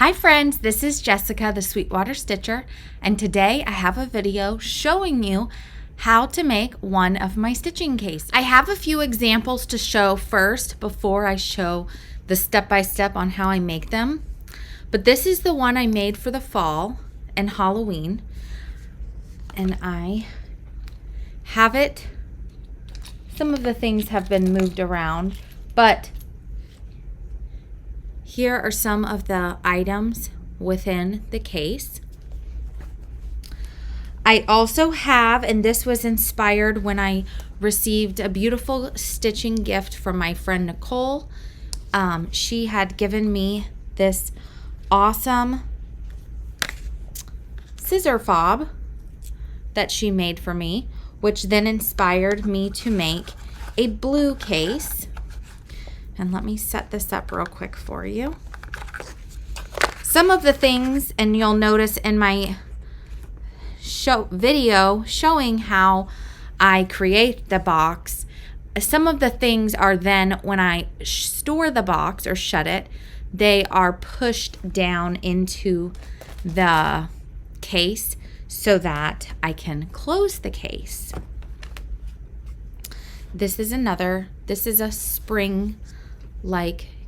Hi friends, this is Jessica, the Sweetwater Stitcher, and today I have a video showing you how to make one of my stitching cases. I have a few examples to show first before I show the step-by-step on how I make them. But this is the one I made for the fall and Halloween, and I have it. Some of the things have been moved around, but here are some of the items within the case. I also have, and this was inspired when I received a beautiful stitching gift from my friend Nicole. She had given me this awesome scissor fob that she made for me, which then inspired me to make a blue case. And let me set this up real quick for you. Some of the things, and you'll notice in my video showing how I create the box, some of the things are then when I store the box or shut it, they are pushed down into the case so that I can close the case. This is a spring-like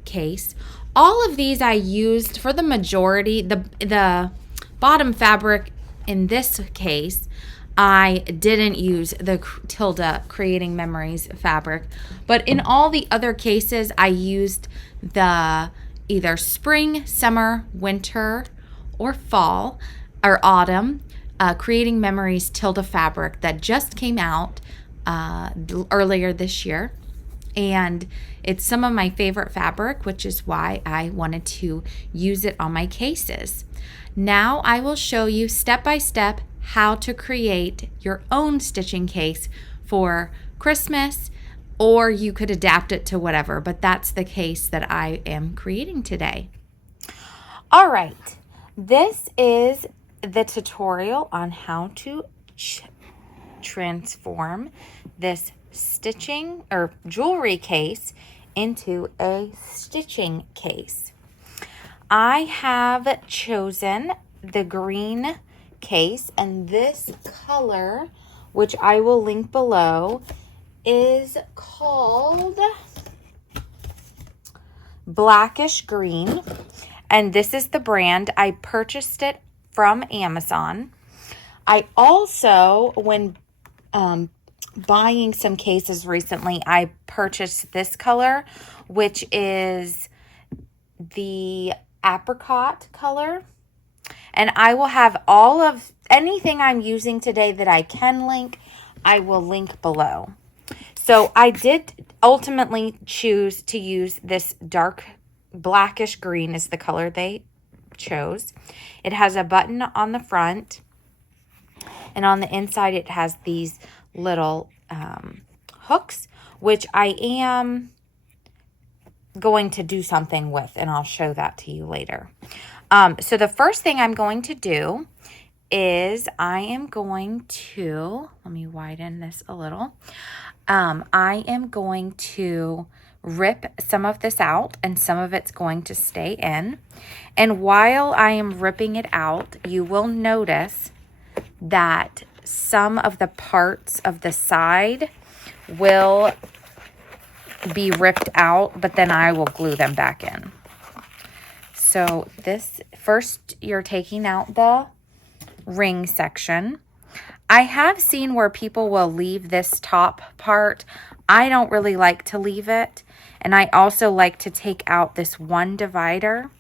case. All of these I used for the majority. The bottom fabric in this case, I didn't use the Tilda Creating Memories fabric, but in all the other cases I used the either spring, summer, winter, or fall or autumn Creating Memories Tilda fabric that just came out earlier this year. And it's some of my favorite fabric, which is why I wanted to use it on my cases. Now I will show you step by step how to create your own stitching case for Christmas, or you could adapt it to whatever, but that's the case that I am creating today. All right, this is the tutorial on how to transform this stitching or jewelry case into a stitching case. I have chosen the green case, and this color, which I will link below, is called Blackish Green, and this is the brand. I purchased it from Amazon. I also, when buying some cases recently, I purchased this color, which is the apricot color. And I will have all of anything I'm using today that I can link, I will link below. So I did ultimately choose to use this dark blackish green is the color they chose. It has a button on the front, and on the inside it has these little hooks, which I am going to do something with, and I'll show that to you later. So the first thing I'm going to do is I am going to, let me widen this a little. I am going to rip some of this out, and some of it's going to stay in. And while I am ripping it out, you will notice that some of the parts of the side will be ripped out, but then I will glue them back in. So this, first you're taking out the ring section. I have seen where people will leave this top part. I don't really like to leave it. And I also like to take out this one divider.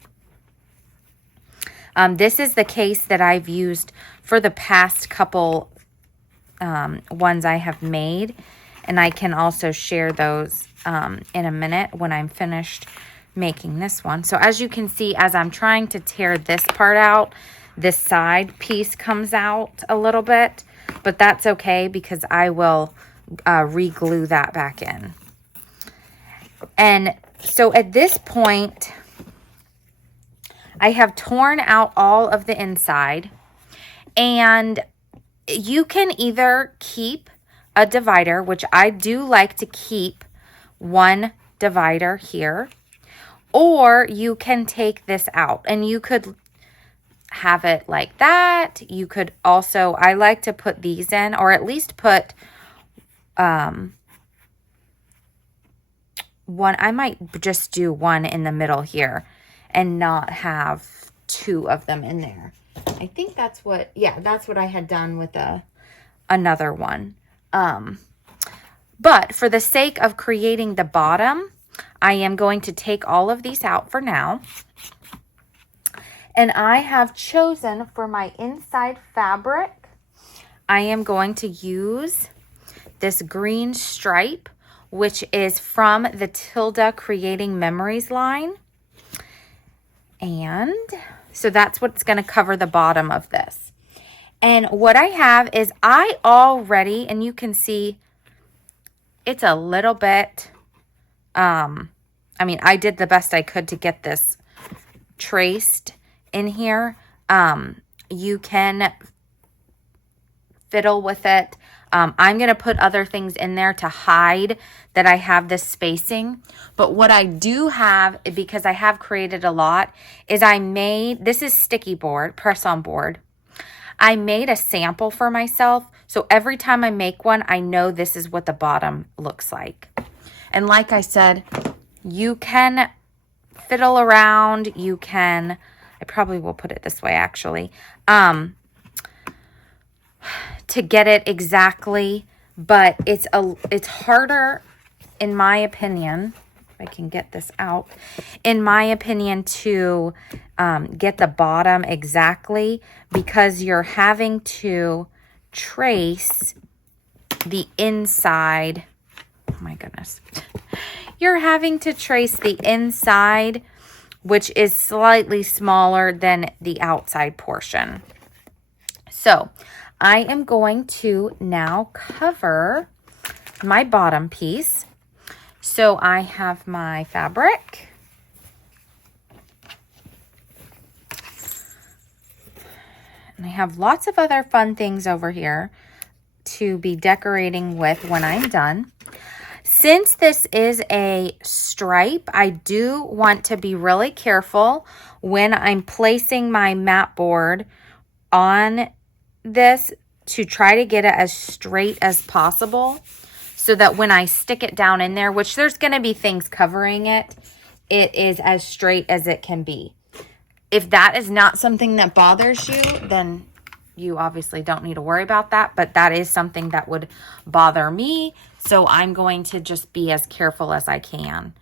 This is the case that I've used for the past couple ones I have made. And I can also share those in a minute when I'm finished making this one. So as you can see, as I'm trying to tear this part out, this side piece comes out a little bit, but that's okay because I will re-glue that back in. And so at this point, I have torn out all of the inside, and you can either keep a divider, which I do like to keep one divider here, Or you can take this out and you could have it like that. You could also, I like to put these in, or at least put one. I might just do one in the middle here and not have two of them in there. I think that's what, yeah, that's what I had done with another one. But for the sake of creating the bottom, I am going to take all of these out for now. And I have chosen for my inside fabric, I am going to use this green stripe, which is from the Tilda Creating Memories line. And so that's what's going to cover the bottom of this. And what I have is I already, and you can see it's a little bit, I mean, I did the best I could to get this traced in here. You can fiddle with it. I'm going to put other things in there to hide that I have this spacing. But what I do have, because I have created a lot, is this is sticky board, press-on board. I made a sample for myself. So every time I make one, I know this is what the bottom looks like. And like I said, you can fiddle around. You can, I probably will put it this way actually, to get it exactly, but it's harder, in my opinion, if I can get this out, in my opinion, to get the bottom exactly, because you're having to trace the inside. Oh my goodness. You're having to trace the inside, which is slightly smaller than the outside portion. So I am going to now cover my bottom piece. So I have my fabric. And I have lots of other fun things over here to be decorating with when I'm done. Since this is a stripe, I do want to be really careful when I'm placing my mat board on this to try to get it as straight as possible, so that when I stick it down in there, which there's going to be things covering it, it is as straight as it can be. If that is not something that bothers you, then you obviously don't need to worry about that, but that is something that would bother me. So I'm going to just be as careful as I can.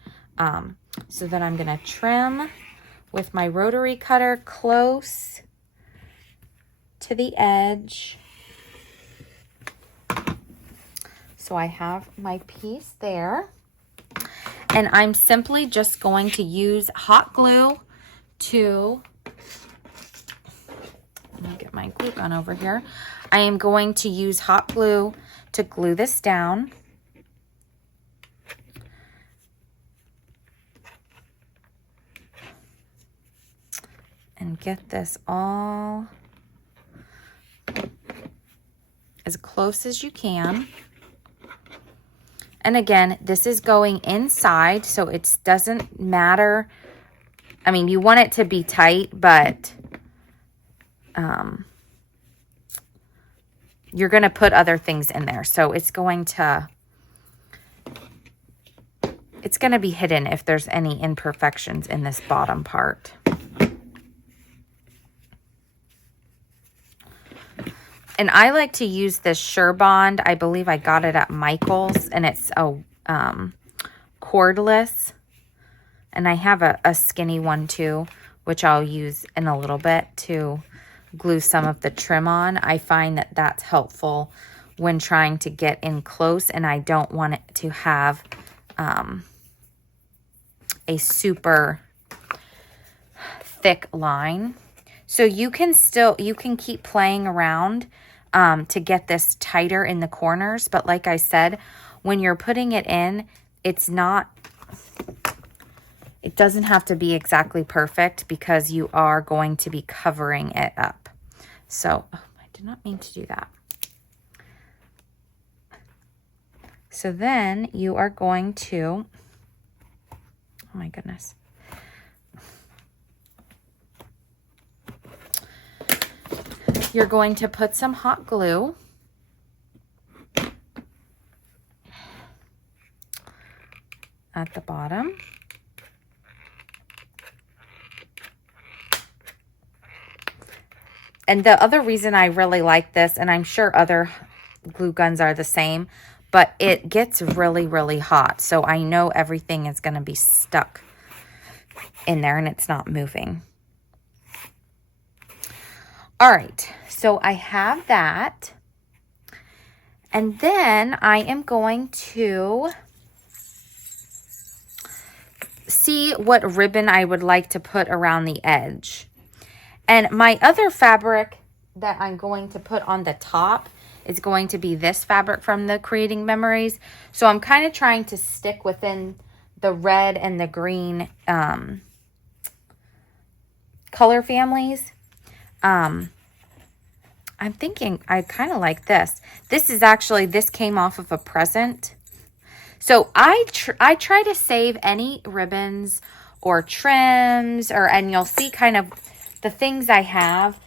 So then I'm going to trim with my rotary cutter close to the edge. So I have my piece there. And I'm simply just going to use hot glue to, let me get my glue gun over here. I am going to use hot glue to glue this down. And get this all as close as you can. And again, this is going inside, so it doesn't matter. I mean, you want it to be tight, but you're going to put other things in there. So it's going to be hidden if there's any imperfections in this bottom part. And I like to use this Surebond. I believe I got it at Michael's, and it's a cordless. And I have a skinny one too, which I'll use in a little bit to glue some of the trim on. I find that that's helpful when trying to get in close, and I don't want it to have a super thick line. So you can keep playing around to get this tighter in the corners. But like I said, when you're putting it in, it doesn't have to be exactly perfect, because you are going to be covering it up. So, oh, I did not mean to do that. So then you are going to, oh my goodness. you're going to put some hot glue at the bottom. And the other reason I really like this, and I'm sure other glue guns are the same, but it gets really, really hot. So I know everything is going to be stuck in there and it's not moving. All right, so I have that. And then I am going to see what ribbon I would like to put around the edge. And my other fabric that I'm going to put on the top is going to be this fabric from the Creating Memories. So I'm kind of trying to stick within the red and the green color families. I'm thinking I kind of like this. This is actually, this came off of a present. So I try to save any ribbons or trims, and you'll see kind of the things I have,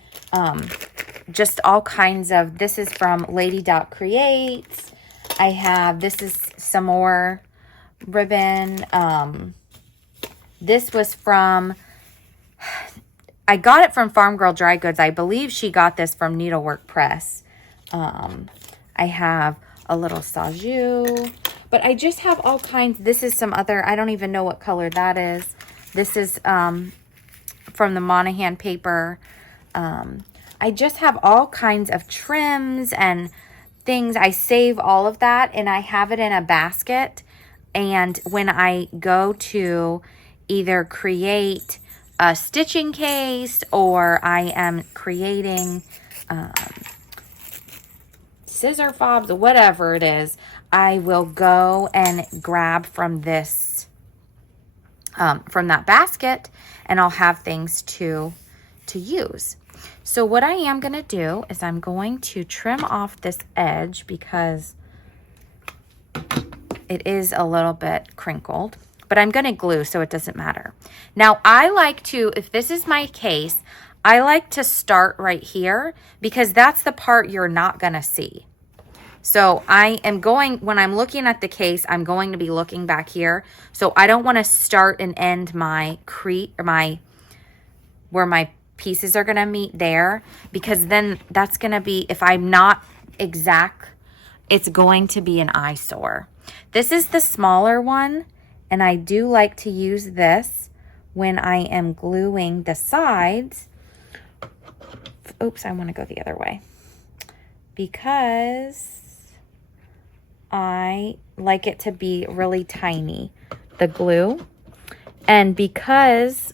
just all kinds of, this is from Lady Creates. I have, this is some more ribbon. This was from, I got it from Farm Girl Dry Goods. I believe she got this from Needlework Press. I have a little Sajou, but I just have all kinds. This is some other, I don't even know what color that is. This is, from the Monahan paper. I just have all kinds of trims and things. I save all of that and I have it in a basket. And when I go to either create a stitching case or I am creating scissor fobs or whatever it is, I will go and grab from this, from that basket, and I'll have things to use. So what I am going to do is I'm going to trim off this edge because it is a little bit crinkled, but I'm going to glue so it doesn't matter. Now I like to, if this is my case, I like to start right here because that's the part you're not going to see. So I am going, when I'm looking at the case, I'm going to be looking back here. So I don't want to start and end my where my pieces are going to meet there, because then that's going to be, if I'm not exact, it's going to be an eyesore. This is the smaller one, and I do like to use this when I am gluing the sides. Oops, I want to go the other way because I like it to be really tiny, the glue. And because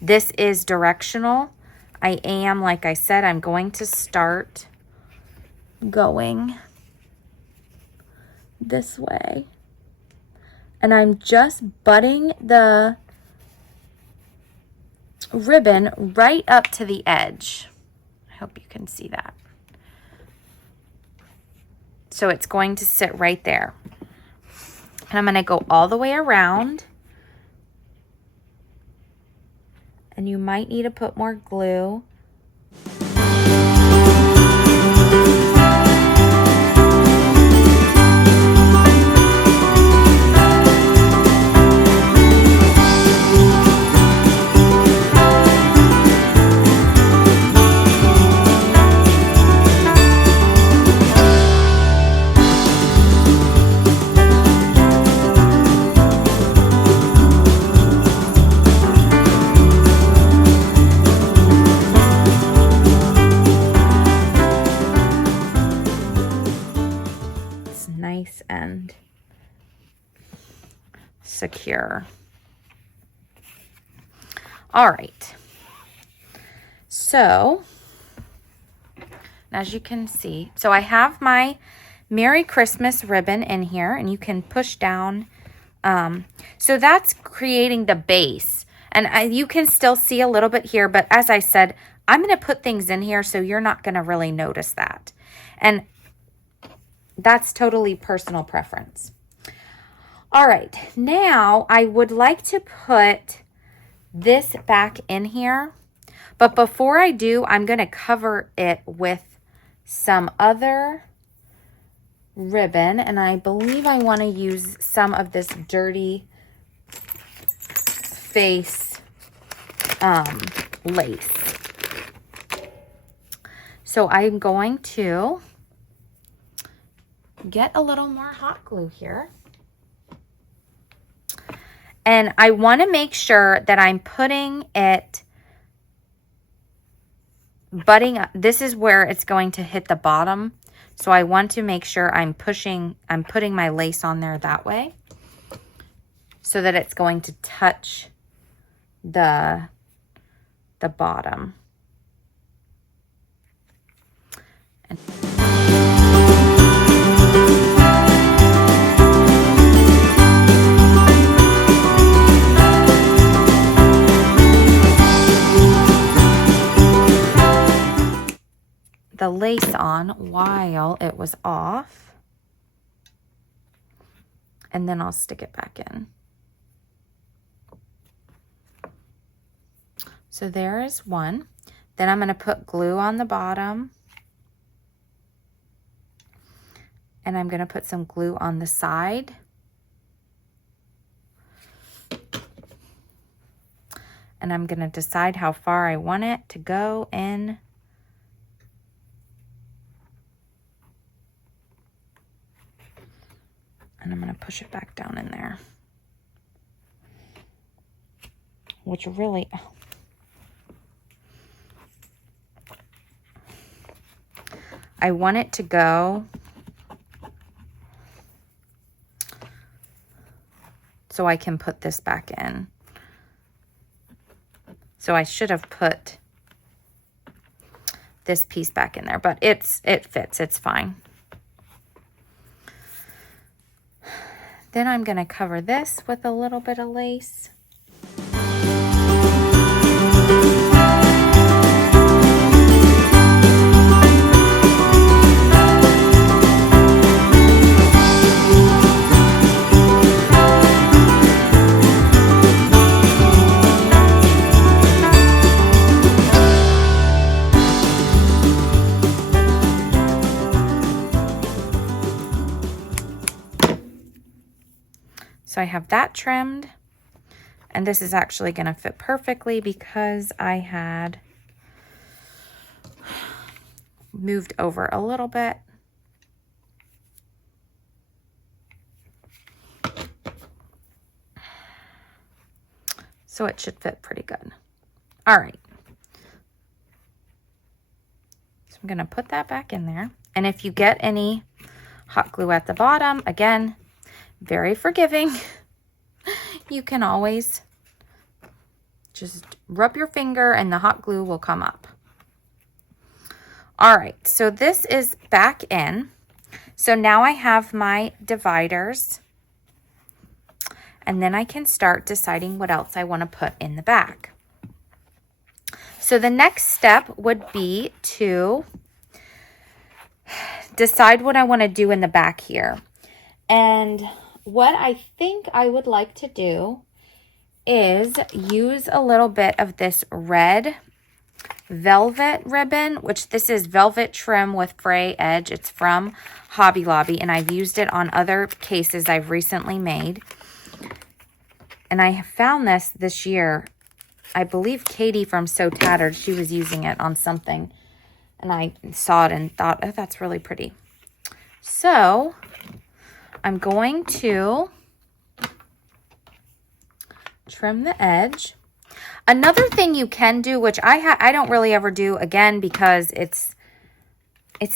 this is directional, I am, like I said, I'm going to start going this way. And I'm just butting the ribbon right up to the edge. I hope you can see that. So it's going to sit right there. And I'm going to go all the way around. And you might need to put more glue. And secure. All right. So, as you can see, so I have my Merry Christmas ribbon in here, and you can push down. So that's creating the base. And you can still see a little bit here, but as I said, I'm going to put things in here so you're not going to really notice that. And that's totally personal preference. All right, now I would like to put this back in here, But before I do, I'm going to cover it with some other ribbon, and I believe I want to use some of this Dirty Face lace. So I'm going to get a little more hot glue here. And I want to make sure that I'm putting it butting up. This is where it's going to hit the bottom. So I want to make sure I'm putting my lace on there that way so that it's going to touch the bottom. And the lace on while it was off, and then I'll stick it back in. So there is one. Then I'm going to put glue on the bottom, and I'm going to put some glue on the side. And I'm going to decide how far I want it to go in. And I'm going to push it back down in there. Which really... I want it to go so I can put this back in. So I should have put this piece back in there, but it fits, it's fine. Then I'm going to cover this with a little bit of lace. So I have that trimmed, and this is actually going to fit perfectly because I had moved over a little bit. So it should fit pretty good. All right. So I'm going to put that back in there. And if you get any hot glue at the bottom, again, very forgiving. You can always just rub your finger and the hot glue will come up. All right, so this is back in. So now I have my dividers, and then I can start deciding what else I want to put in the back. So the next step would be to decide what I want to do in the back here. And what I think I would like to do is use a little bit of this red velvet ribbon, which this is velvet trim with fray edge. It's from Hobby Lobby, and I've used it on other cases I've recently made. And I have found this year. I believe Katie from So Tattered, she was using it on something. And I saw it and thought, oh, that's really pretty. So I'm going to trim the edge. Another thing you can do, which I don't really ever do, again, because it's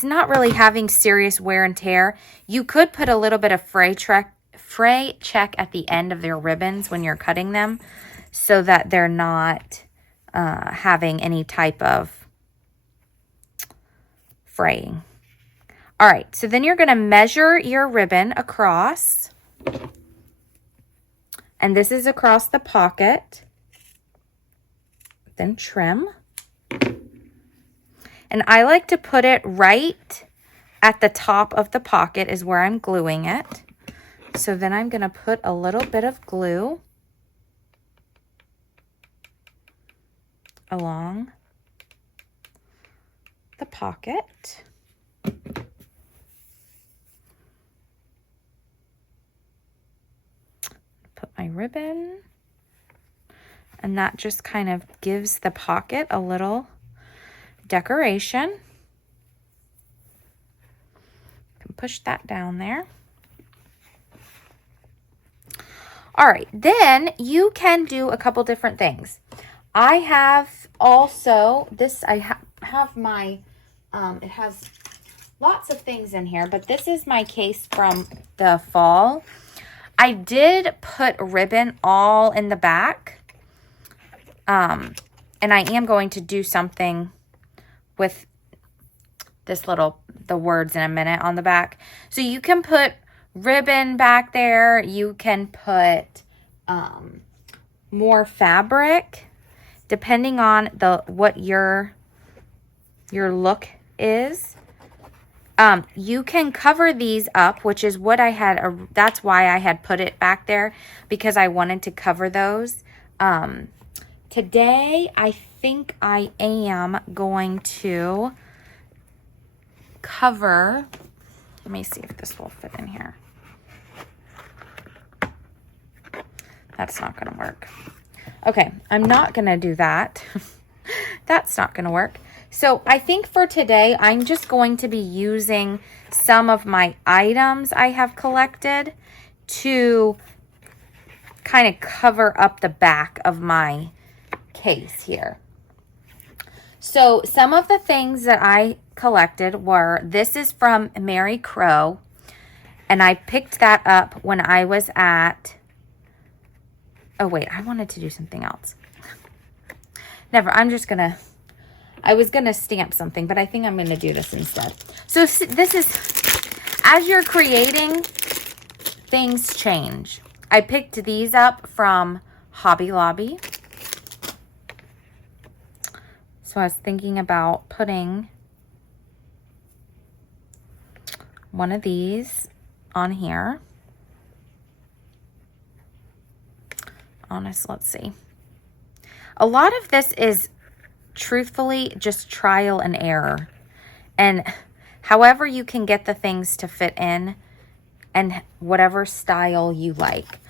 not really having serious wear and tear. You could put a little bit of fray check at the end of their ribbons when you're cutting them, so that they're not having any type of fraying. All right, so then you're going to measure your ribbon across. And this is across the pocket. Then trim. And I like to put it right at the top of the pocket is where I'm gluing it. So then I'm going to put a little bit of glue along pocket. Put my ribbon. And that just kind of gives the pocket a little decoration. Can push that down there. All right, then you can do a couple different things. I have also, have my, it has lots of things in here, but this is my case from the fall. I did put ribbon all in the back. And I am going to do something with this the words in a minute on the back. So you can put ribbon back there. You can put more fabric, depending on what your look is. You can cover these up, which is what I had. That's why I had put it back there, because I wanted to cover those. Today, I think I am going to cover, let me see if this will fit in here. That's not going to work. Okay, I'm not going to do that. That's not going to work. So I think for today, I'm just going to be using some of my items I have collected to kind of cover up the back of my case here. So some of the things that I collected were, this is from Mary Crow, and I picked that up when I was at, oh wait, I wanted to do something else. Never, I was gonna stamp something, but I think I'm gonna do this instead. So this is, as you're creating, things change. I picked these up from Hobby Lobby. So I was thinking about putting one of these on here. Let's see. A lot of this is truthfully just trial and error. And however you can get the things to fit in and whatever style you like.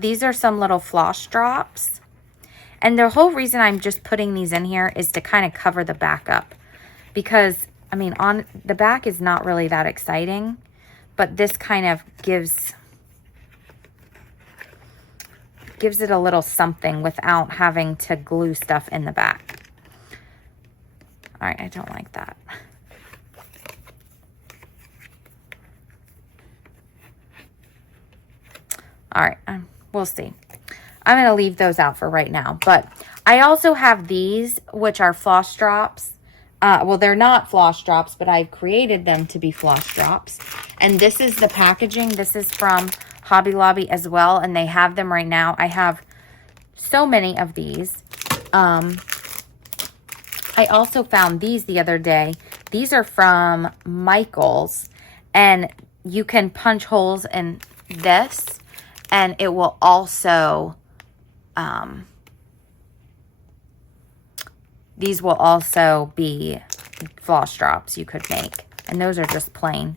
These are some little floss drops. And the whole reason I'm just putting these in here is to kind of cover the back up. Because, I mean, on the back is not really that exciting. But this kind of gives it a little something without having to glue stuff in the back. All right, I don't like that. All right, we'll see. I'm going to leave those out for right now. But I also have these, which are floss drops. Well, they're not floss drops, but I've created them to be floss drops. And this is the packaging. This is from Hobby Lobby as well, and they have them right now. I have so many of these. I also found these the other day. These are from Michael's, and you can punch holes in this, and it will also... these will also be floss drops you could make. And those are just plain.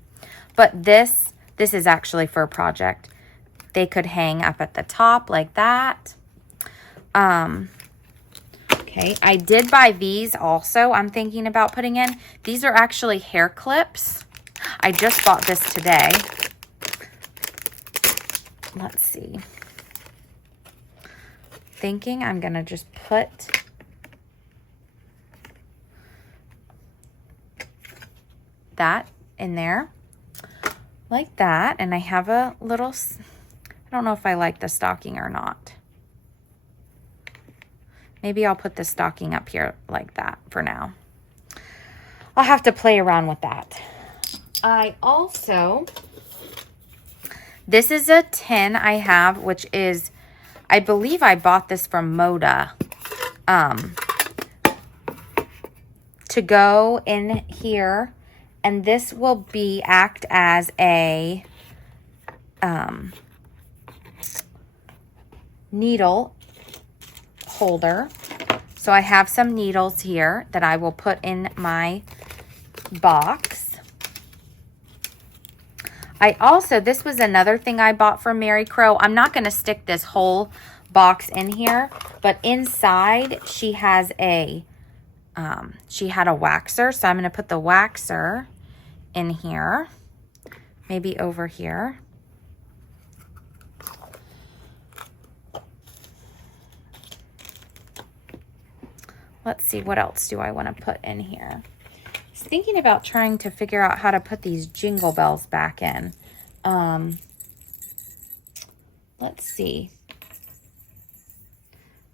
But this is actually for a project. They could hang up at the top like that. Okay, I did buy these also. I'm thinking about putting in. These are actually hair clips. I just bought this today. Let's see. Thinking I'm going to just put that in there like that. And I have a little, I don't know if I like the stocking or not. Maybe I'll put the stocking up here like that for now. I'll have to play around with that. I also, this is a tin I have, which is, I believe I bought this from Moda, to go in here. And this will act as a needle holder. So I have some needles here that I will put in my box. I also, this was another thing I bought from Mary Crow. I'm not going to stick this whole box in here, but inside she has a, she had a waxer. So I'm going to put the waxer in here, maybe over here. Let's see, what else do I want to put in here? I was thinking about trying to figure out how to put these jingle bells back in. Let's see.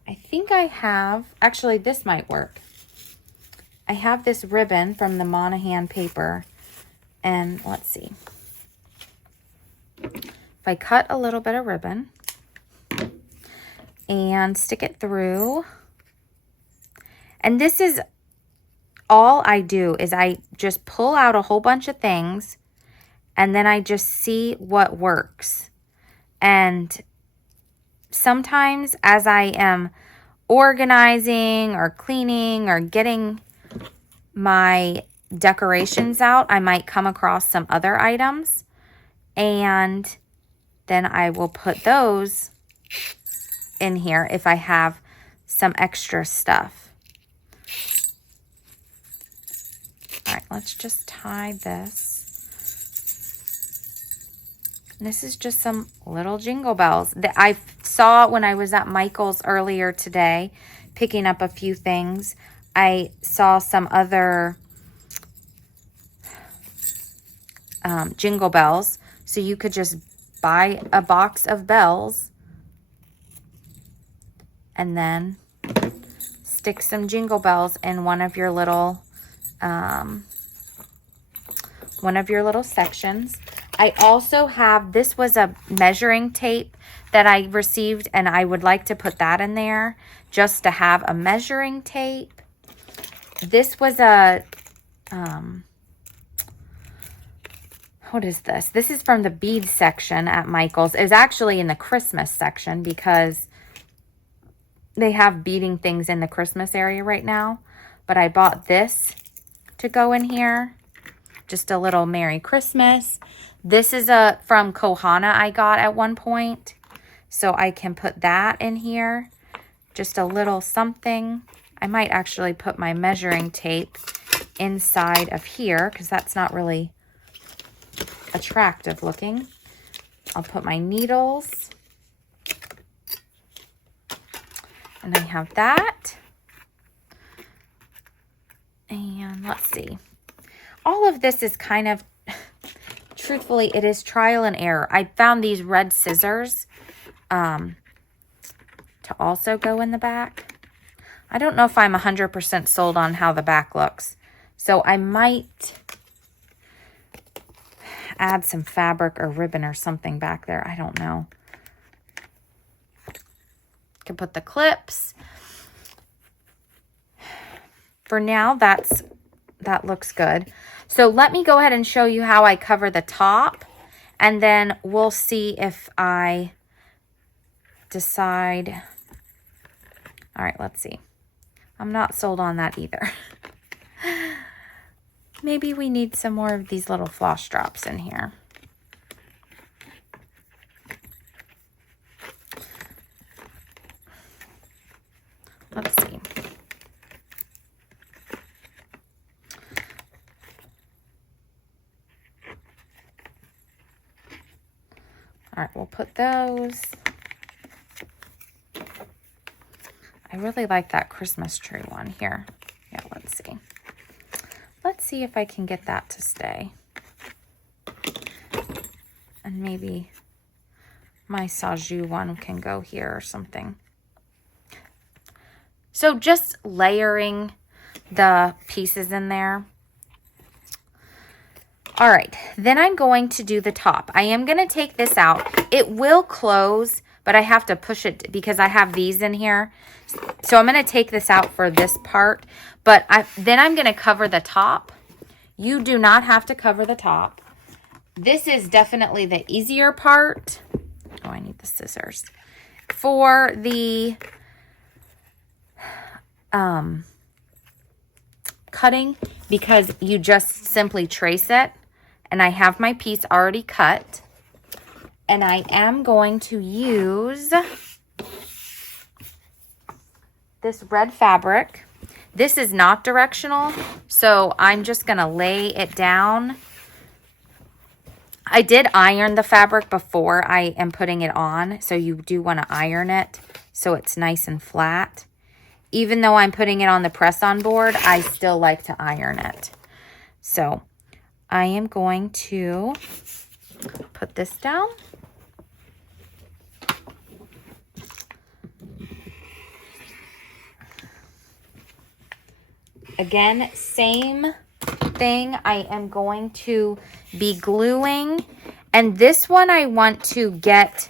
I think I have, actually this might work. I have this ribbon from the Monahan paper, and let's see. If I cut a little bit of ribbon and stick it through, and this is all I do is I just pull out a whole bunch of things and then I just see what works. And sometimes as I am organizing or cleaning or getting my decorations out, I might come across some other items, and then I will put those in here if I have some extra stuff. All right, let's just tie this. This is just some little jingle bells that I saw when I was at Michael's earlier today, picking up a few things. I saw some other jingle bells. So you could just buy a box of bells and then stick some jingle bells in one of your little sections. I also have, this was a measuring tape that I received, and I would like to put that in there just to have a measuring tape. This was a, what is this? This is from the beads section at Michael's. It's actually in the Christmas section because they have beading things in the Christmas area right now. But I bought this to go in here. Just a little Merry Christmas. This is from Kohana I got at one point. So I can put that in here. Just a little something. I might actually put my measuring tape inside of here because that's not really attractive looking. I'll put my needles. And I have that. And let's see. All of this is kind of, truthfully, it is trial and error. I found these red scissors to also go in the back. I don't know if I'm 100% sold on how the back looks. So I might add some fabric or ribbon or something back there. I don't know. Can put the clips. For now, that looks good. So let me go ahead and show you how I cover the top, and then we'll see if I decide. All right, let's see. I'm not sold on that either. Maybe we need some more of these little floss drops in here. Let's see. All right, we'll put those. I really like that Christmas tree one here. Yeah, let's see. Let's see if I can get that to stay. And maybe my Saju one can go here or something. So just layering the pieces in there. All right, then I'm going to do the top. I am going to take this out. It will close, but I have to push it because I have these in here. So I'm going to take this out for this part, but then I'm going to cover the top. You do not have to cover the top. This is definitely the easier part. Oh, I need the scissors. For the cutting because you just simply trace it. And I have my piece already cut. And I am going to use this red fabric. This is not directional, so I'm just going to lay it down. I did iron the fabric before I am putting it on, so you do want to iron it so it's nice and flat. Even though I'm putting it on the press-on board, I still like to iron it. So I am going to put this down. Again, same thing. I am going to be gluing. And this one I want to get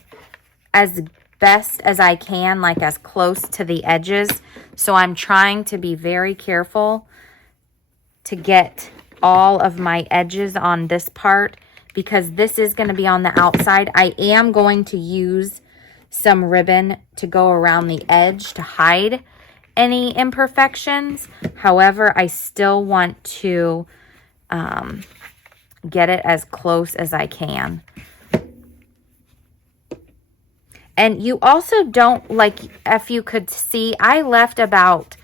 as best as I can, like as close to the edges. So I'm trying to be very careful to get all of my edges on this part because this is going to be on the outside. I am going to use some ribbon to go around the edge to hide any imperfections. However, I still want to get it as close as I can. And you also don't, like, if you could see, I left about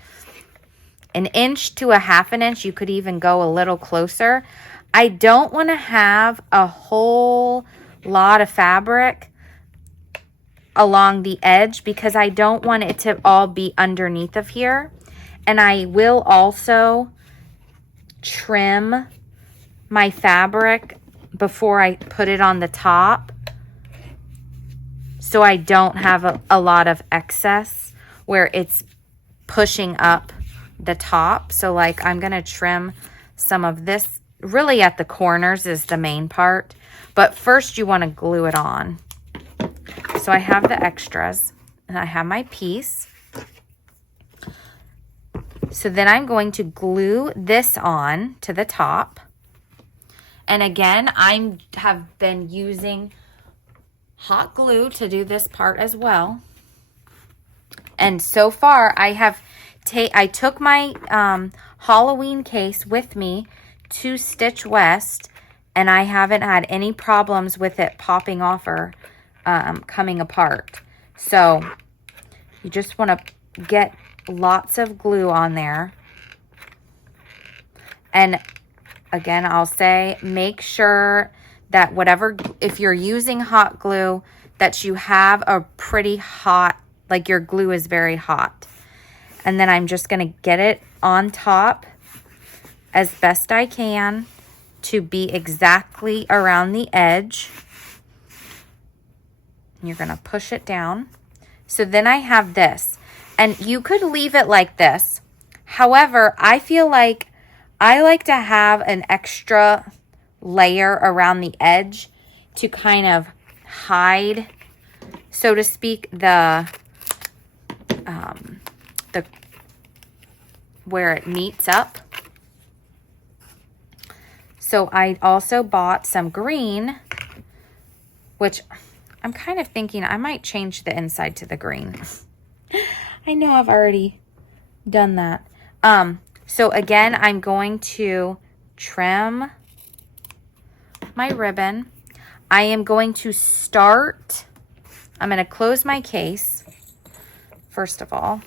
1 inch to 1/2 inch. You could even go a little closer. I don't want to have a whole lot of fabric along the edge because I don't want it to all be underneath of here. And I will also trim my fabric before I put it on the top so I don't have a lot of excess where it's pushing up the top. So like I'm going to trim some of this really at the corners is the main part. But first you want to glue it on. So I have the extras and I have my piece. So then I'm going to glue this on to the top. And again, I have been using hot glue to do this part as well. And so far I took my Halloween case with me to Stitch West and I haven't had any problems with it popping off or coming apart. So you just want to get lots of glue on there. And again, I'll say make sure that if you're using hot glue, that you have a pretty hot, like your glue is very hot. And then I'm just going to get it on top as best I can to be exactly around the edge. You're going to push it down. So then I have this. And you could leave it like this. However, I feel like I like to have an extra layer around the edge to kind of hide, so to speak, the where it meets up. So I also bought some green, which I'm kind of thinking I might change the inside to the green. I know I've already done that. So again, I'm going to trim my ribbon. I am going to start, I'm going to close my case, first of all.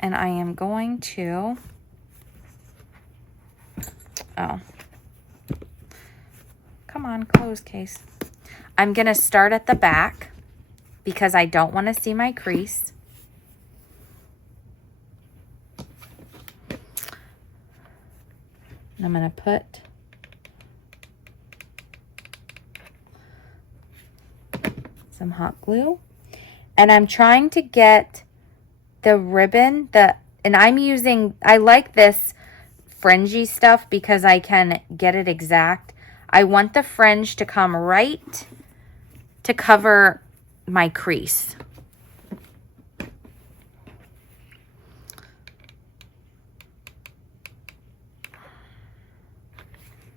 And I am going to, oh, come on, close case. I'm going to start at the back because I don't want to see my crease. And I'm going to put some hot glue. And I'm trying to get the ribbon, and I like this fringy stuff because I can get it exact. I want the fringe to come right to cover my crease.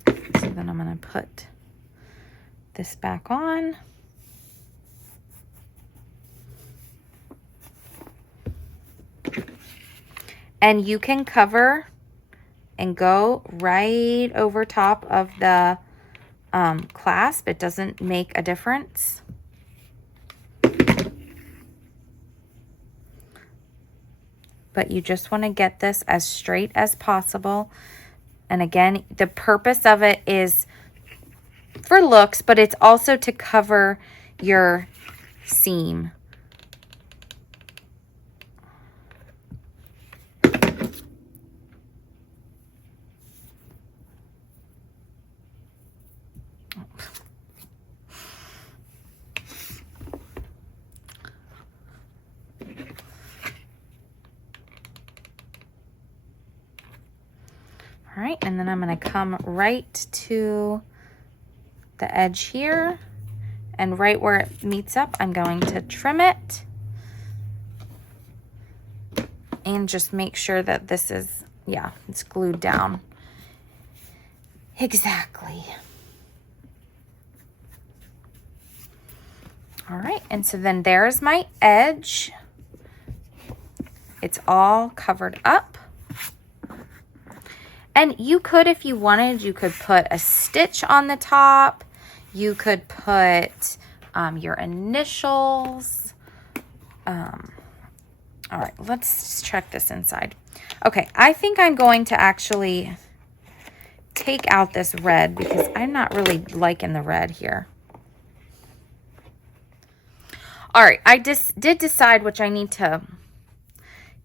So then I'm going to put this back on. And you can cover and go right over top of the clasp. It doesn't make a difference. But you just want to get this as straight as possible. And again, the purpose of it is for looks, but it's also to cover your seam. All right, and then I'm going to come right to the edge here, and right where it meets up, I'm going to trim it and just make sure that this is, yeah, it's glued down. Exactly. All right, and so then there's my edge. It's all covered up. And you could, if you wanted, you could put a stitch on the top. You could put your initials. All right, let's check this inside. Okay, I think I'm going to actually take out this red because I'm not really liking the red here. All right, I just did decide, which I need to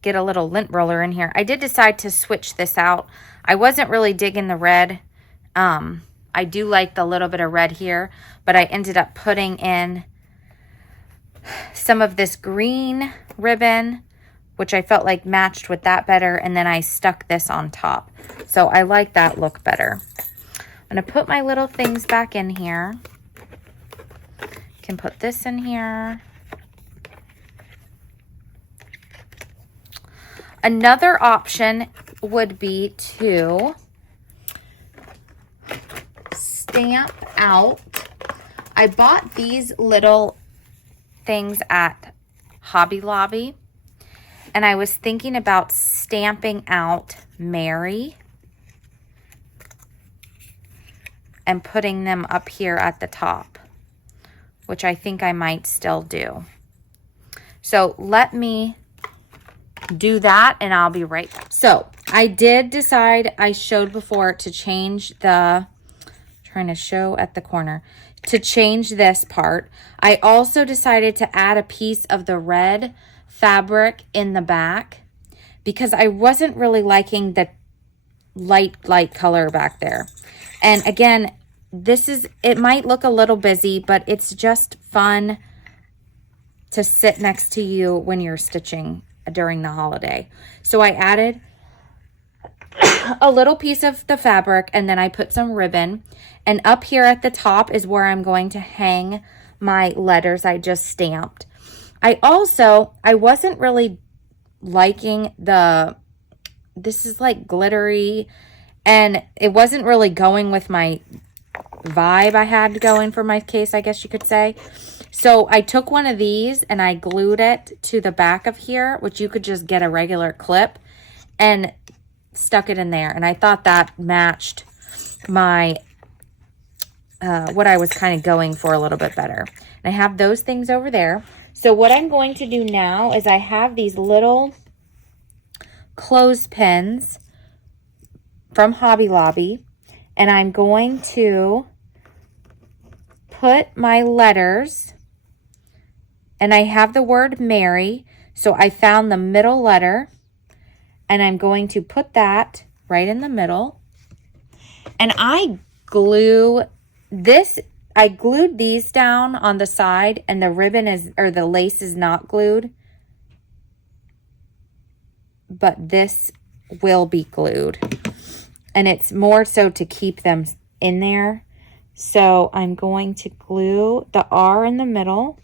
get a little lint roller in here. I did decide to switch this out. I wasn't really digging the red. I do like the little bit of red here, but I ended up putting in some of this green ribbon, which I felt like matched with that better, and then I stuck this on top. So I like that look better. I'm going to put my little things back in here. Can put this in here. Another option would be to stamp out. I bought these little things at Hobby Lobby, and I was thinking about stamping out Mary and putting them up here at the top, which I think I might still do. So let me do that and I'll be right back. So I did decide, I showed before, to change the, trying to show at the corner, to change this part. I also decided to add a piece of the red fabric in the back because I wasn't really liking the light color back there. And again, this is, it might look a little busy, but it's just fun to sit next to you when you're stitching during the holiday. So I added a little piece of the fabric, and then I put some ribbon, and up here at the top is where I'm going to hang my letters I just stamped. I wasn't really liking this is like glittery, and it wasn't really going with my vibe I had going for my case, I guess you could say. So I took one of these and I glued it to the back of here, which you could just get a regular clip, and stuck it in there. And I thought that matched my, what I was kind of going for a little bit better. And I have those things over there. So what I'm going to do now is I have these little clothespins from Hobby Lobby, and I'm going to put my letters, and I have the word Mary, so I found the middle letter, and I'm going to put that right in the middle. And I glued these down on the side, and the ribbon is, or the lace is not glued, but this will be glued, and it's more so to keep them in there. So I'm going to glue the R in the middle,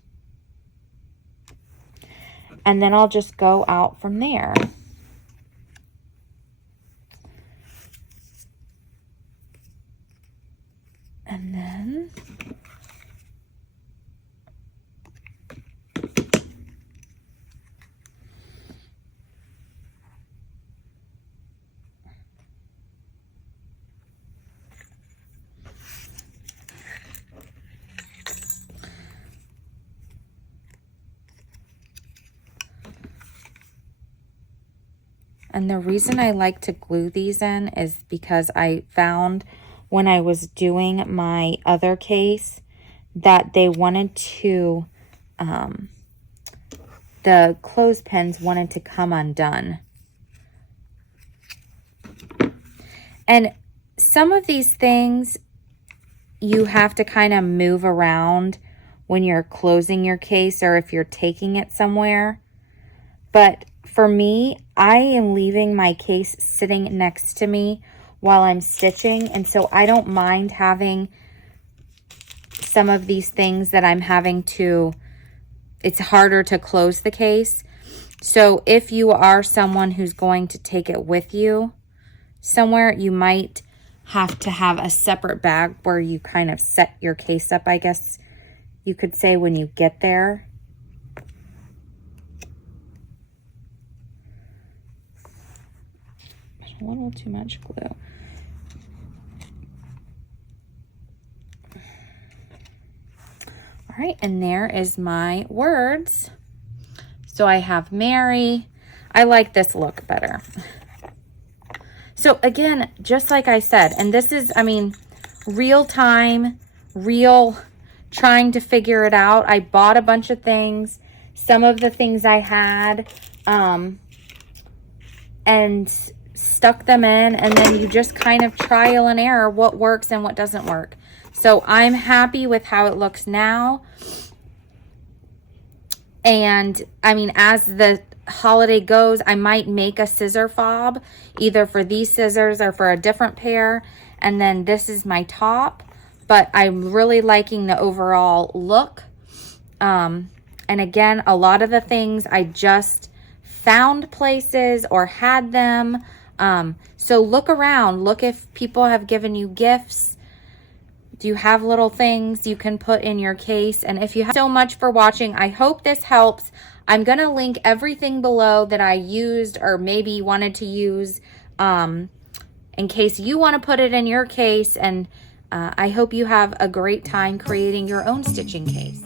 and then I'll just go out from there. And then And the reason I like to glue these in is because I found when I was doing my other case that they wanted to, the clothespins wanted to come undone. And some of these things you have to kind of move around when you're closing your case or if you're taking it somewhere. But for me, I am leaving my case sitting next to me while I'm stitching. And so I don't mind having some of these things that I'm having to, it's harder to close the case. So if you are someone who's going to take it with you somewhere, you might have to have a separate bag where you kind of set your case up, I guess you could say, when you get there. A little too much glue. All right, and there is my words. So I have Mary. I like this look better. So again, just like I said, and this is, I mean, real time, trying to figure it out. I bought a bunch of things. Some of the things I had, and stuck them in, and then you just kind of trial and error what works and what doesn't work. So I'm happy with how it looks now. And I mean, as the holiday goes, I might make a scissor fob either for these scissors or for a different pair. And then this is my top, but I'm really liking the overall look. And again, a lot of the things I just found places or had them. So look around, look if people have given you gifts. Do you have little things you can put in your case? And if you have so much for watching, I hope this helps. I'm going to link everything below that I used or maybe wanted to use, in case you want to put it in your case. And I hope you have a great time creating your own stitching case.